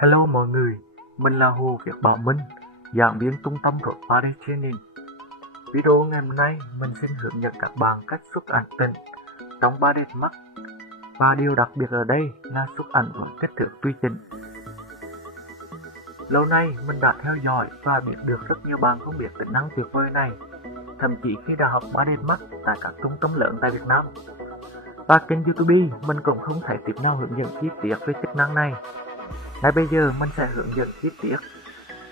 Hello mọi người, mình là Hồ Viết Bảo Minh, giảng viên trung tâm thuật 3D Training. Video ngày hôm nay mình xin hướng dẫn các bạn cách xuất ảnh tĩnh trong 3D Max. Và điều đặc biệt ở đây là xuất ảnh bằng kích thước tùy chỉnh. Lâu nay mình đã theo dõi và biết được rất nhiều bạn không biết tính năng tuyệt vời này, thậm chí khi đã học 3D Max tại các trung tâm lớn tại Việt Nam. Và kênh YouTube mình cũng không thấy tiếp nào hướng dẫn chi tiết về chức năng này. Ngay bây giờ mình sẽ hướng dẫn chi tiết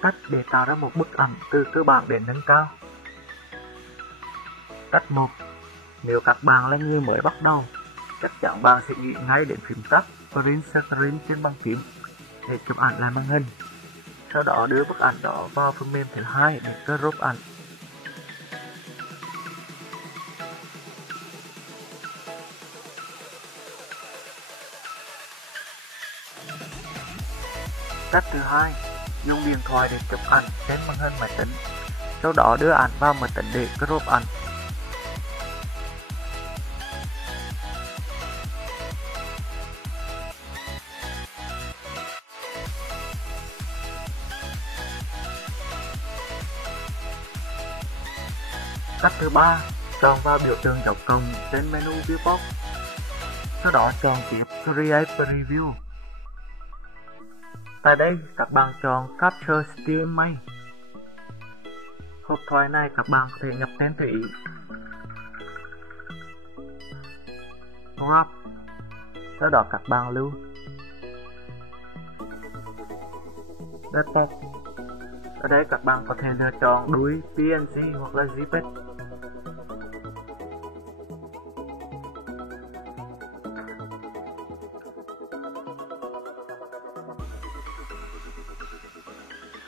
cách để tạo ra một bức ảnh từ cơ bản đến nâng cao. Cách 1. Nếu các bạn là người mới bắt đầu, chắc chắn bạn sẽ nghĩ ngay đến phím tắt Print Screen trên bảng phím để chụp ảnh lại màn hình. Sau đó đưa bức ảnh đó vào phần mềm thứ hai để crop ảnh. Cách thứ hai, dùng điện thoại để chụp ảnh trên màn hình máy tính, sau đó đưa ảnh vào máy tính để crop ảnh. Cách thứ ba, chọn vào biểu tượng dấu cộng trên menu Viewport, sau đó chọn tiếp Create Preview. Tại đây các bạn chọn Capture Still Image. Hộp thoại này các bạn có thể nhập tên tùy ý. Grab. Sau đó các bạn lưu Desktop. Ở đây các bạn có thể lựa chọn đuôi PNG hoặc là JPEG.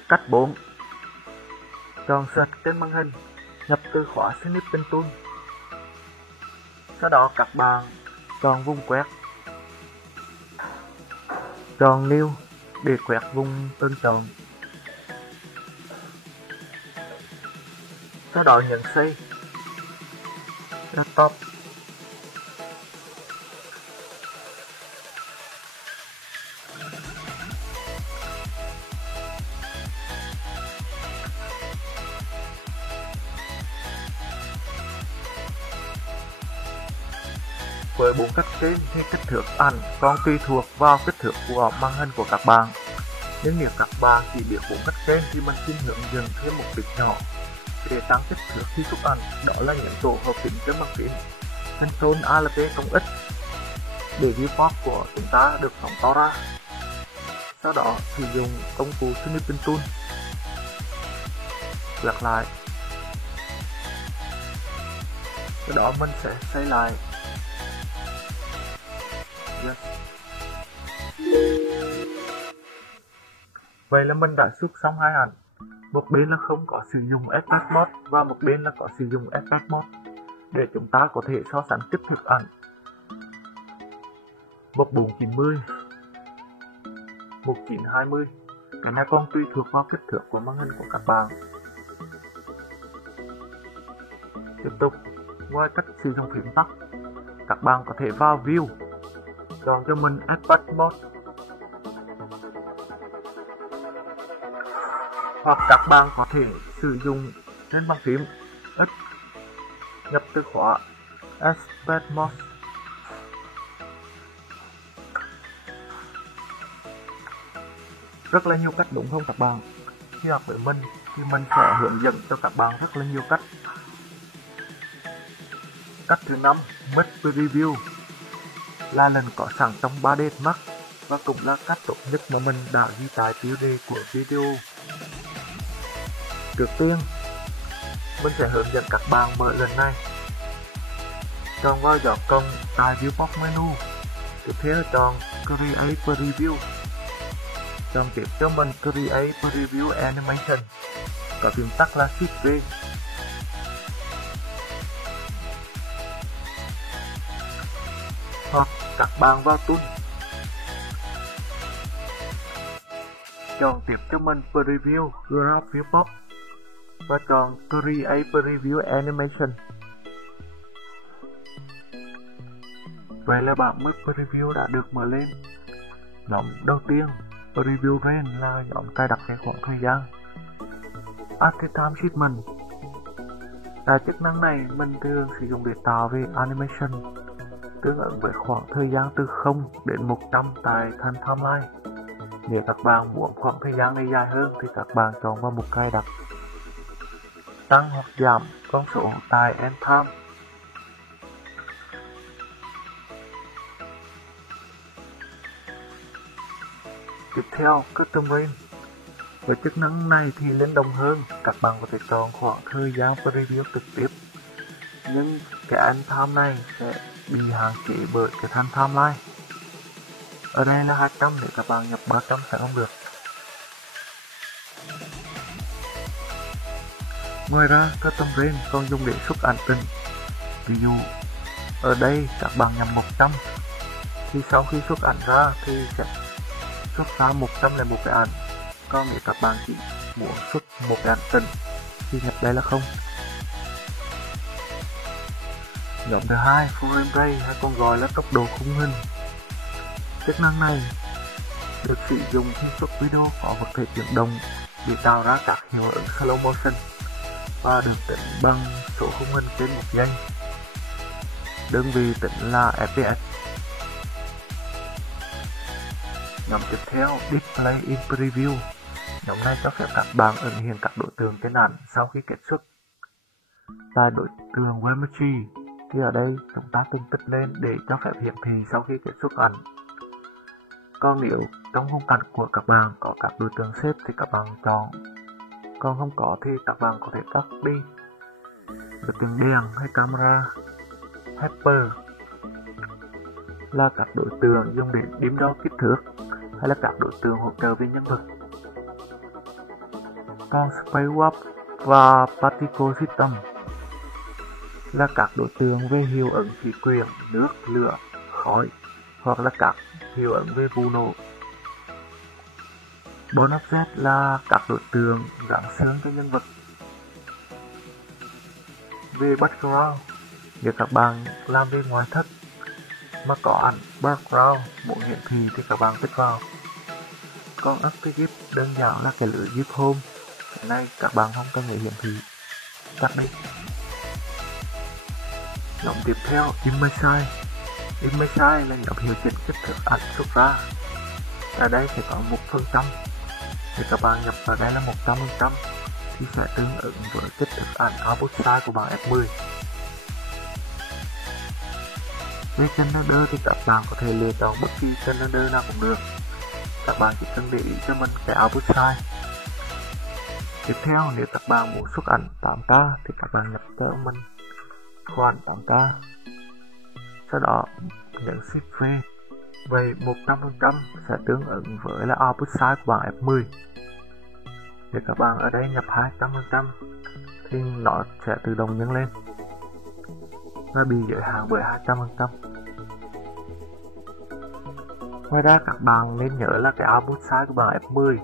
Cách 4. Chọn search trên màn hình, nhập từ khóa Snipping Tool. Sau đó các bạn chọn vùng quét, chọn New để quét vùng tương chọn. Sau đó nhấn Save. Desktop. Với 4 cách trên thì kích thước ảnh còn tùy thuộc vào kích thước của màn hình của các bạn. Nhưng nếu các bạn chỉ biết 4 cách trên thì mình xin hướng dẫn thêm một việc nhỏ để tăng kích thước khi chụp ảnh, đó là những tổ hợp tính trên bàn phím Ctrl Alt cộng X để viewport của chúng ta được phóng to ra. Sau đó sử dụng công cụ Snipping Tool, lật lại. Sau đó mình sẽ xây lại. Yes. Vậy là mình đã xuất xong hai ảnh. Một bên là không có sử dụng Effect Mode và một bên là có sử dụng Effect Mode để chúng ta có thể so sánh kích thước ảnh 1490, 1920. Cái này còn tùy thuộc vào kích thước của màn hình của các bạn. Tiếp tục, ngoài cách sử dụng phím tắt, các bạn có thể vào View, chọn cho mình Effect Mode, hoặc các bạn có thể sử dụng trên bàn phím X, nhập từ khóa Aspect Mode. Rất là nhiều cách đúng không các bạn? Khi học với mình thì mình sẽ hướng dẫn cho các bạn rất là nhiều cách. Cách thứ 5, Mix Preview, là lần có sẵn trong 3D Max và cũng là cách tốt nhất mà mình đã ghi tại tiêu đề của video. Trước tiên, mình sẽ hướng dẫn các bạn mở lần này. Chọn vào dấu cộng tại Viewport menu. Tiếp theo chọn Create Preview. Chọn tiếp cho mình Create Preview Animation. Có phím tắt là Shift V. Hoặc các bạn vào Tool, chọn tiếp cho mình Preview Graph Viewport và chọn Create Preview Animation. Vậy là bảng Mix Preview đã được mở lên. Nhóm đầu tiên Preview Range là nhóm cài đặt cái khoảng thời gian. Active Time Shipment. Tại chức năng này mình thường sử dụng để tạo về animation, tương ứng với khoảng thời gian từ 0 đến 100 tại thành timeline. Nếu các bạn muốn khoảng thời gian này dài hơn thì các bạn chọn vào mục cài đặt. Tăng hoặc giảm con số tại End Time. Tiếp theo, Custom Range. Với chức năng này thì linh động hơn, các bạn có thể chọn khoảng thời gian preview trực tiếp. Nhưng cái End Time này sẽ bị hạn chế bởi cái thành timeline. Ở đây là 200, nếu các bạn nhập 300 sẽ không được. Ngoài ra, Custom Range còn dùng để xuất ảnh tình. Ví dụ, ở đây các bạn nhập 100, thì sau khi xuất ảnh ra thì sẽ xuất ra 101 cái ảnh. Còn nếu các bạn chỉ muốn xuất một cái ảnh tình thì nhập đây là 0. Nhóm thứ hai, Frame Rate hay còn gọi là tốc độ khung hình. Chức năng này được sử dụng khi xuất video có vật thể chuyển động để tạo ra các hiệu ứng slow motion và được tính bằng số khung hình trên một giây. Đơn vị tính là FPS. Nhóm tiếp theo, Display in Preview. Nhóm này cho phép các bạn ẩn hiện các đối tượng trên ảnh sau khi kết xuất. Tại đối tượng Geometry thì ở đây chúng ta tung tích lên để cho phép hiển thị sau khi kết xuất ảnh. Còn nếu trong khung cảnh của các bạn có các đối tượng xếp thì các bạn chọn. Còn không có thì các bạn có thể tắt đi. Đối tượng đèn hay camera, Hyper là các đối tượng dùng để đếm đo kích thước hay là các đối tượng hỗ trợ về nhân vật. Còn Space Warp và Particle System là các đối tượng về hiệu ứng khí quyển, nước, lửa, khói hoặc là các hiệu ứng về vụ nổ. Bonus Z là các đối tượng gắn xương cho nhân vật. Về background, nếu các bạn làm về ngoại thất mà có ảnh background muốn hiển thị thì các bạn tích vào. Còn ActiveGIF đơn giản là cái lưỡi GIF Home. Cái này các bạn không cần phải hiển thị, tắt đi. Nhóm tiếp theo, Image Size. Image Size là nhóm hiệu chỉnh kích thước ảnh xuất ra. Ở đây sẽ có 1%. Nếu các bạn nhập vào đây là 100% thì sẽ tương ứng với kích thước ảnh output size của bản F10. Về kênh render thì các bạn có thể lựa chọn bất kỳ kênh render nào cũng được. Các bạn chỉ cần để ý cho mình cái output size. Tiếp theo, nếu các bạn muốn xuất ảnh 8K thì các bạn nhập cho mình khoản 8K. Sau đó nhấn Shift V. Vậy 100% sẽ tương ứng với là output size của bản F10. Nếu các bạn ở đây nhập 200% thì nó sẽ tự động nhân lên và bị giới hạn bởi 200%. Ngoài ra các bạn nên nhớ là cái output size của bản F10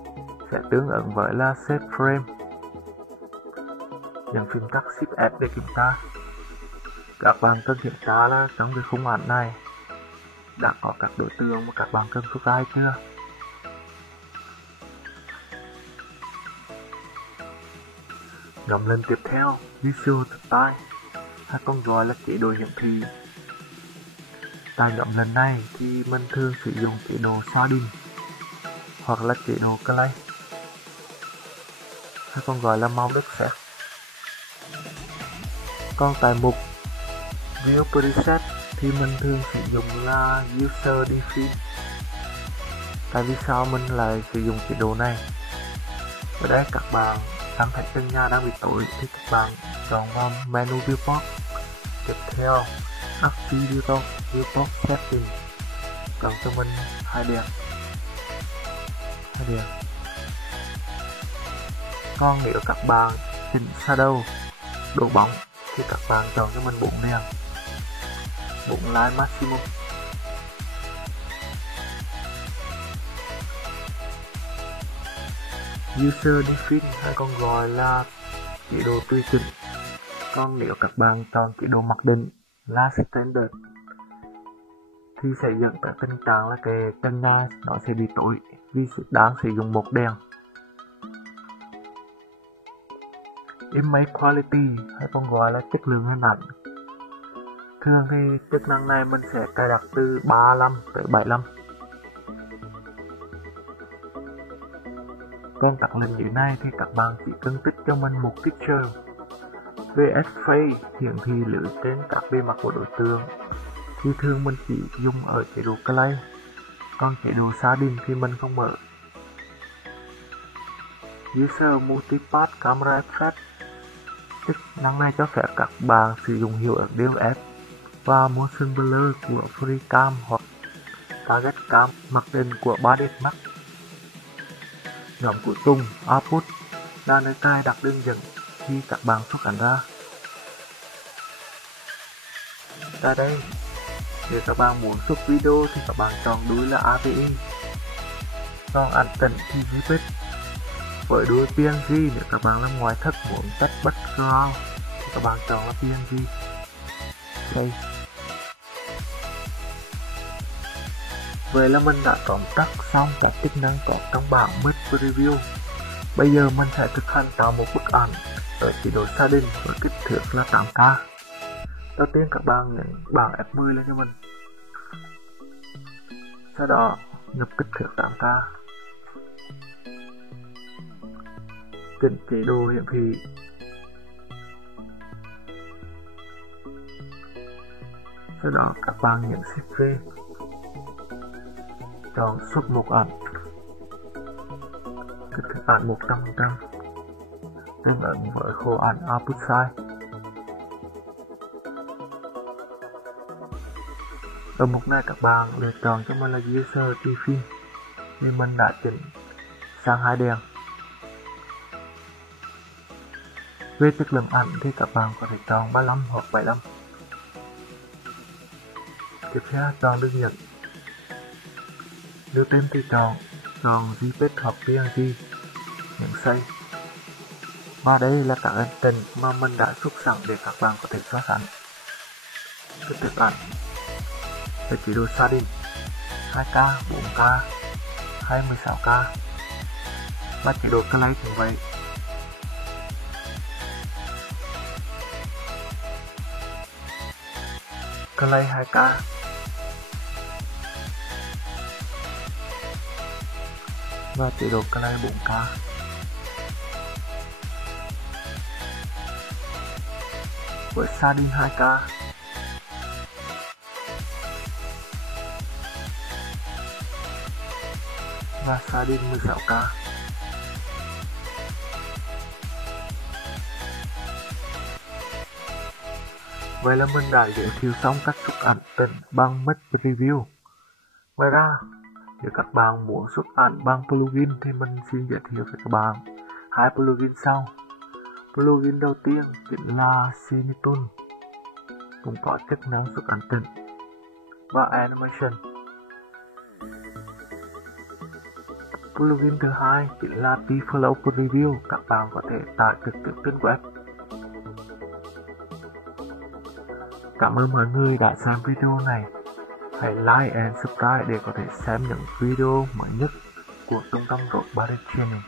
sẽ tương ứng với là set frame. Nhấn phím tắt Shift F để kiểm tra. Các bạn cần kiểm tra là trong cái khung ảnh này đã có các đối tượng mà các bạn cần xuất ra hay chưa. Nhóm lần tiếp theo, Visual Style hay còn gọi là chế độ hiển thị. Tại nhóm lần này thì mình thường sử dụng chế độ Shading hoặc là chế độ Clay hay còn gọi là màu đất sét. Còn tại mục View Preset thì mình thường sử dụng là User Define. Tại vì sao mình lại sử dụng chế độ này? Ở đây các bạn cảm thấy căn nhà đang bị tối thì các bạn chọn vào menu Viewport. Tiếp theo, Active Viewport Setting, chọn cho mình hai đèn. Còn nếu các bạn chỉnh Shadow, độ bóng thì các bạn chọn cho mình 4 đèn, 4 Light Maximum. User Define hay còn gọi là chế độ tùy chỉnh. Còn nếu các bạn chọn chế độ mặc định là Standard thì sẽ dẫn tới tình trạng là cái chân nhà nó sẽ bị tối. vì sự đáng sử dụng một đèn. Image Quality hay còn gọi là chất lượng hình ảnh. Thường thì chức năng này mình sẽ cài đặt từ 35 tới 75. Trên các lệnh dưới này thì các bạn chỉ cần tích cho mình một picture. VS Face hiển thị lưới trên các bề mặt của đối tượng thì thường mình chỉ dùng ở chế độ Play, còn chế độ Shading thì mình không mở. User Multipath Camera Effect. Chức năng này cho phép các bạn sử dụng hiệu ứng DLF và Motion Blur của FreeCam hoặc Target Cam mặc định của 3D Max. Nhóm cuối cùng, Output, là nơi cài đặt đường dẫn khi các bạn xuất ảnh ra. Tại đây, nếu các bạn muốn xuất video thì các bạn chọn đuôi là AVI, còn ảnh tĩnh thì JPEG. Với đuôi PNG, nếu các bạn làm ngoại thất muốn tách background thì các bạn chọn là PNG. Đây. Vậy là mình đã tóm tắt xong các chức năng có trong bảng Mid Preview. Bây giờ mình sẽ thực hành tạo một bức ảnh ở chế độ Shading với kích thước là 8K. Đầu tiên các bạn nhấn bảng F10 lên cho mình. Sau đó nhập kích thước 8K. Chỉnh chế độ hiển thị. Sau đó các bạn nhấn Shift V. Chọn xuất một ảnh. Kích thước ảnh 100%. Tương ứng với khổ ảnh Output Size. Ở mục này các bạn lựa chọn cho mình là User Define, nên mình đã chỉnh sang 2 đèn. Về chất lượng ảnh thì các bạn có thể chọn 35 hoặc 75. Tiếp theo chọn đường dẫn. Nếu tên thì chọn JPEG hoặc PNG, nhấn Save. Và đây là các hình tình mà mình đã xuất sẵn để các bạn có thể so sánh. Kích thước ảnh về chế độ Shading 2K, 4K, 216K và chế độ Play cũng vậy. Play 2K và chế độ Play 4K. Với Shading 2K và Shading 16K. Vậy là mình đã giới thiệu xong cách xuất ảnh tĩnh bằng Mid Preview. Ngoài ra, nếu các bạn muốn xuất ảnh bằng plugin thì mình xin giới thiệu với các bạn 2 plugin sau. Plugin đầu tiên chính là Cinetoon, cũng có chức năng xuất ảnh tĩnh và Animation. Plugin thứ hai chính là T-Flow Preview, các bạn có thể tải trực tiếp trên web. Cảm ơn mọi người đã xem video này. Hãy like and subscribe để có thể xem những video mới nhất của Trung tâm Road Body Training.